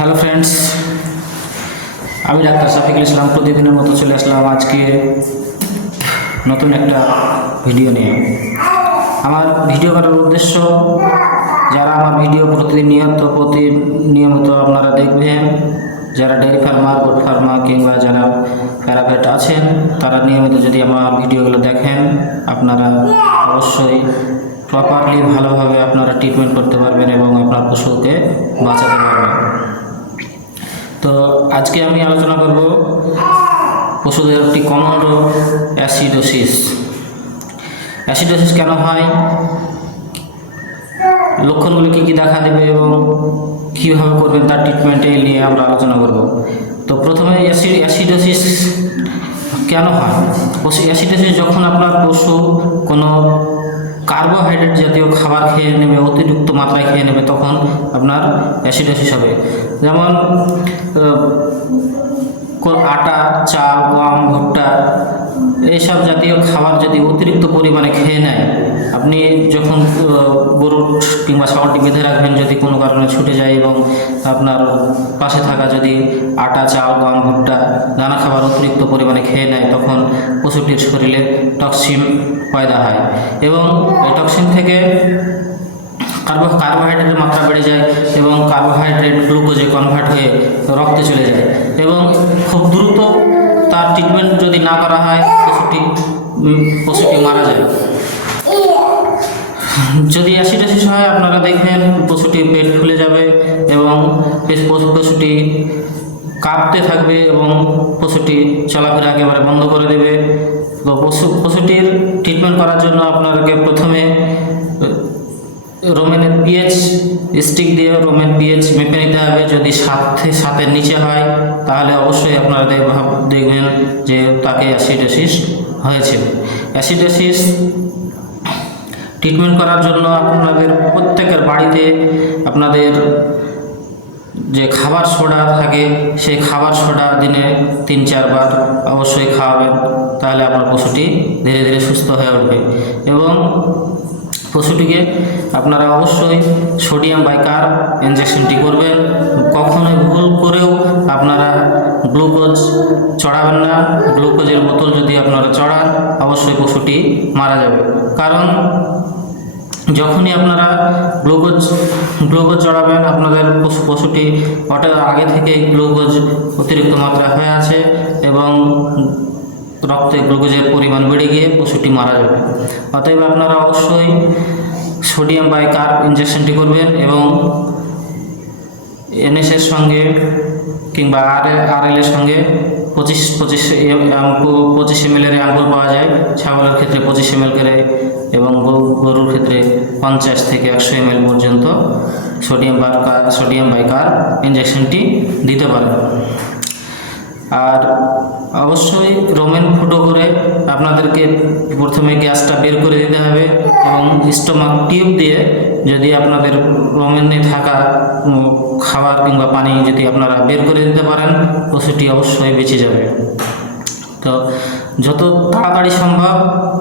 Hello friends আমি doctor Safikul Islam প্রতিদিনের মতো চলে আসলাম আজকে নতুন একটা ভিডিও নিয়ে। আমার ভিডিও করার উদ্দেশ্য, যারা আমার ভিডিও প্রতিদিন নিয়মিত প্রতি নিয়মিত আপনারা দেখবেন, যারা ডেয়ারি ফার্মার গোট ফার্মার কিংবা যারা প্যারাভেট আছেন, তারা নিয়মিত যদি আমার ভিডিওগুলো দেখেন, আপনারা অবশ্যই প্রপারলি ভালোভাবে আপনারা ট্রিটমেন্ট করতে পারবেন এবং আপনার পশুকে বাঁচাতে পারবেন। তো আজকে আমি আলোচনা করব পশুদের একটি কমন রোগ অ্যাসিডোসিস অ্যাসিডোসিস কেন হয়? লক্ষণগুলো কী কী দেখা দেবে এবং কীভাবে করবেন তার ট্রিটমেন্ট নিয়ে আমরা আলোচনা করব। তো প্রথমে অ্যাসিড অ্যাসিডোসিস কেন হয়? অ্যাসিডোসিস যখন আপনার পশু কোনো কার্বোহাইড্রেট জাতীয় খাবার খেয়ে নেবে, অতিরিক্ত মাত্রায় খেয়ে নেবে, তখন আপনার অ্যাসিডোসিস হবে। যেমন আটা চা গম, ভুট্টা এইসব জাতীয় খাবার যদি অতিরিক্ত পরিমাণে খেয়ে নেয় আপনি যখন আহ, গরু কিংবা ছাগলটি বেঁধে রাখবেন যদি কোনো কারণে ছুটে যায় এবং আপনার পাশে থাকা যদি আটা চাল গম ভুট্টা দানা খাবার অতিরিক্ত পরিমাণে খেয়ে নেয় তখন পশুটির শরীরে টক্সিন পয়দা হয় এবং এই টক্সিন থেকে কার্বো কার্বোহাইড্রেটের মাত্রা বেড়ে যায় এবং কার্বোহাইড্রেট গ্লুকোজে কনভার্ট হয়ে রক্তে চলে যায় এবং খুব দ্রুত তার ট্রিটমেন্ট যদি না করা হয় পশুটি পশুটি মারা যায়। যদি অ্যাসিডোসিস হয়, আপনারা দেখবেন পশুটি পেট ফুলে যাবে এবং পশুটি কাঁপতে থাকবে এবং পশুটি চলাফেরা একেবারে বন্ধ করে দেবে। তো পশু পশুটির ট্রিটমেন্ট করার জন্য আপনাকে প্রথমে রোমেনের পিএইচ স্টিক দিয়ে রোমেন পিএইচ মেপে নিতে হবে। যদি সাথে সাতের নিচে হয়, তাহলে অবশ্যই আপনারা দেখ- দেখবেন যে তাকে অ্যাসিডোসিস হয়েছে। অ্যাসিডোসিস ট্রিটমেন্ট করার জন্য আপনাদের প্রত্যেকের বাড়িতে আপনাদের যে খাবার সোডা থাকে, সেই খাবার সোডা দিনে তিন চারবার অবশ্যই খাওয়াবেন। তাহলে আপনার পশুটি ধীরে ধীরে সুস্থ হয়ে উঠবে। এবং পশুটিকে আপনারা অবশ্যই সোডিয়াম বাইকার ইঞ্জেকশনটি করবেন। কখনোই ভুল করেও আপনারা গ্লুকোজ চড়াবেন না। গ্লুকোজের বোতল যদি আপনারা চড়ান অবশ্যই পশুটি মারা যাবে। কারণ যখনই আপনারা গ্লুকোজ গ্লুকোজ চড়াবেন আপনাদের পশু, পশুটি ওটা আগে থেকে গ্লুকোজ অতিরিক্ত মাত্রা হয়ে আছে এবং রক্তে গ্লুকোজের পরিমাণ বেড়ে গিয়ে পশুটি মারা যাবে। অতএব আপনারা অবশ্যই সোডিয়াম বাই কার্ব ইঞ্জেকশনটি করবেন এবং এনএসের সঙ্গে কিংবা আর আর এর সঙ্গে পঁচিশ পঁচিশ পঁচিশ এম এর অ্যাম্পুল পাওয়া যায়। ছাগলের ক্ষেত্রে পঁচিশ এম করে এবং গরু- গরুর ক্ষেত্রে পঞ্চাশ থেকে একশো এম পর্যন্ত সোডিয়াম বার সোডিয়াম বাইকার ইঞ্জেকশনটি দিতে পারেন। আর অবশ্যই রোমেন ফুটো করে আপনাদেরকে প্রথমে গ্যাসটা বের করে দিতে হবে এবং স্টোমাক টিউব দিয়ে যদি আপনাদের রোমেনে থাকা খাবার কিংবা পানি যদি আপনারা বের করে দিতে পারেন পশুটি অবশ্যই বেঁচে যাবে। তো যত তাড়াতাড়ি সম্ভব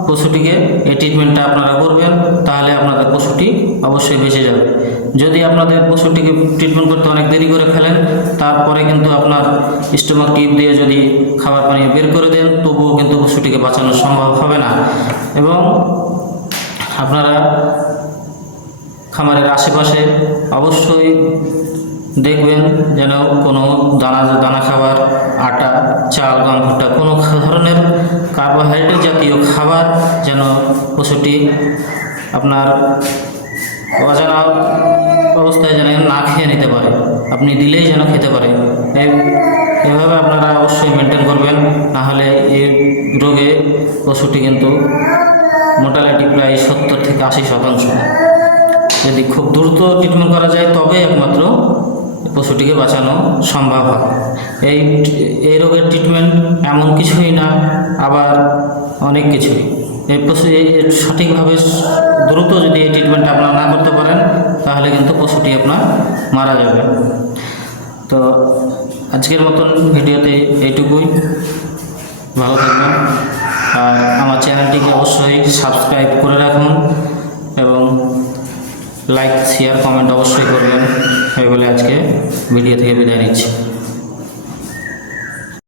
পশুটিকে এই ট্রিটমেন্টটা আপনারা করবেন, তাহলে আপনাদের পশুটি অবশ্যই বেঁচে যাবে। যদি আপনাদের পশুটিকে ট্রিটমেন্ট করতে অনেক দেরি করে ফেলেন তারপরে কিন্তু আপনার স্টোমাক টিউব দিয়ে যদি খাবার পানি বের করে দেন, তবুও কিন্তু পশুটিকে বাঁচানো সম্ভব হবে না। এবং আপনারা খামারের আশেপাশে অবশ্যই দেখবেন যেন কোনো দানা দানা খাবার, আটা, চাল, গম, ভুট্টা, কোনো ধরনের কার্বোহাইড্রেট জাতীয় খাবার যেন পশুটি আপনার অজানা অবস্থায় যেন না খেয়ে নিতে পারে। আপনি দিলেই যেন খেতে পারে এভাবে আপনারা অবশ্যই মেনটেন করবেন নাহলে এই রোগে পশুটি কিন্তু মোটালিটি প্রায় সত্তর থেকে আশি শতাংশ। যদি খুব দ্রুত ট্রিটমেন্ট করা যায় তবে একমাত্র পশুটিকে বাঁচানো সম্ভব হয়। এই এই রোগের ট্রিটমেন্ট এমন কিছুই না, আবার অনেক কিছুই। এই পশু সঠিকভাবে দ্রুত যদি এই ট্রিটমেন্ট আপনারা না করতে পারেন, তাহলে কিন্তু পশুটি আপনার মারা যাবে। তো আজকের মতন ভিডিওতে এইটুকুই। ভালো থাকবেন। আর আমার চ্যানেলটিকে অবশ্যই সাবস্ক্রাইব করে রাখুন এবং লাইক শেয়ার কমেন্ট অবশ্যই করবেন। এই বলে আজকে ভিডিও থেকে বিদায় নিচ্ছি